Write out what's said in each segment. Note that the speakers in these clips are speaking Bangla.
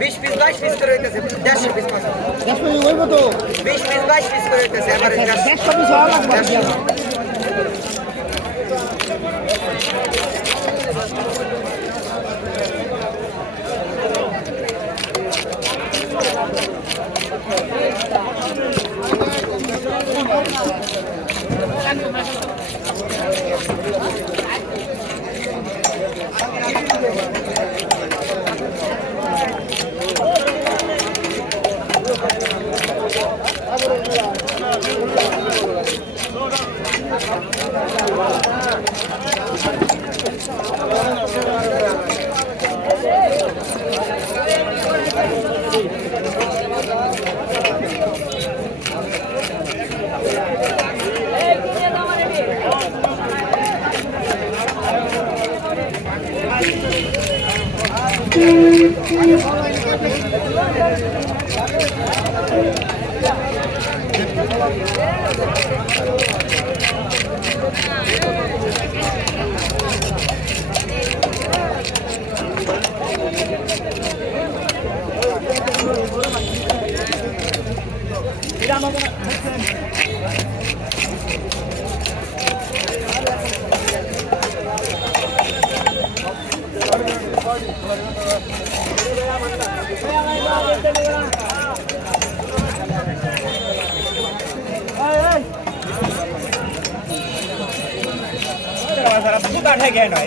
20 পিস 22 পিস করে হইতেছে 150 পিস মাছ 100 পিস হইব তো 20 পিস 22 পিস করে হইতেছে এবারে 150 পিস হওয়া লাগবে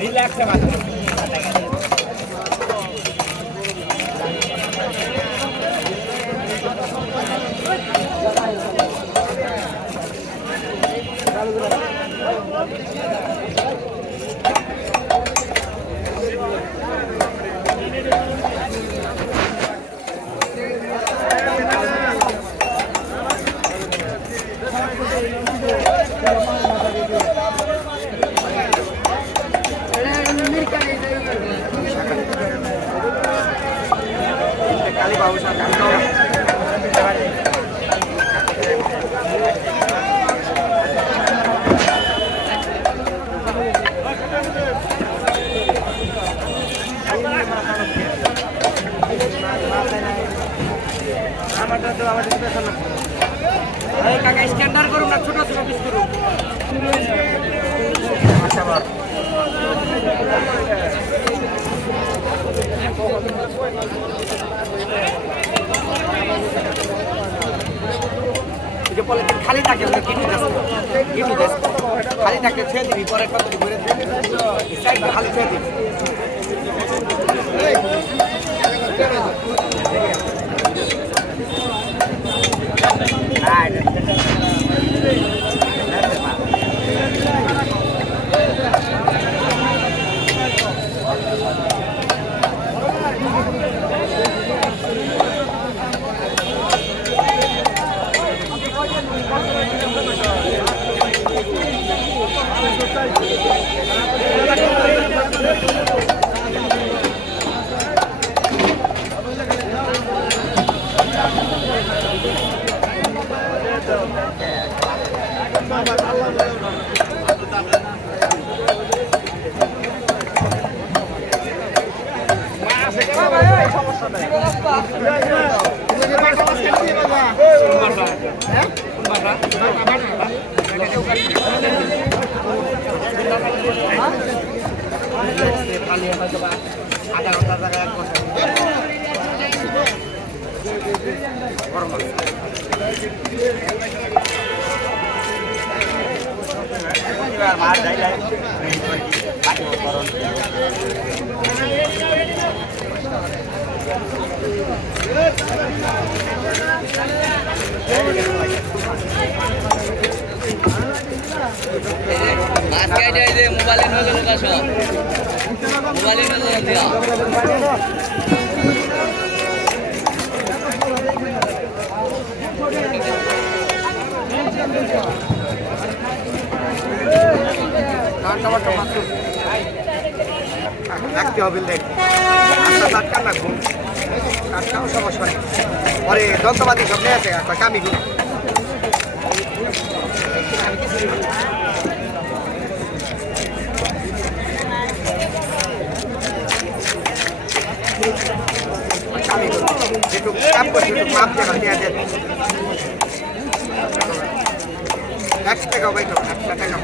রিল্যাক্স কাকা স্ট্যান্ডার্ড করুন না ছোট ছোট পিস করুন খালি থাকে খালি থাকে ছেড়ে দিবি পরে কত ঘুরে খালি ছেড়ে দিবি মোবাইলে নজর মোবাইলে নজর দিয়া রাখতে হবে দেখ টাটকা রাখবো টাটকাও সমস্যা নেই পরে যন্ত্রপাতি সব নিয়ে আছে একটা কামি গুলো কামি গুলো কাম করছি একটু মাপ দেবেন দিয়ে দেন 1 টাকা ভাই তো 1 টাকা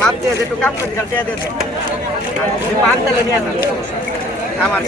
মাপ দিয়ে একটু কাম করছি দিয়ে দেন পান তেলে নিয়ে যান আমার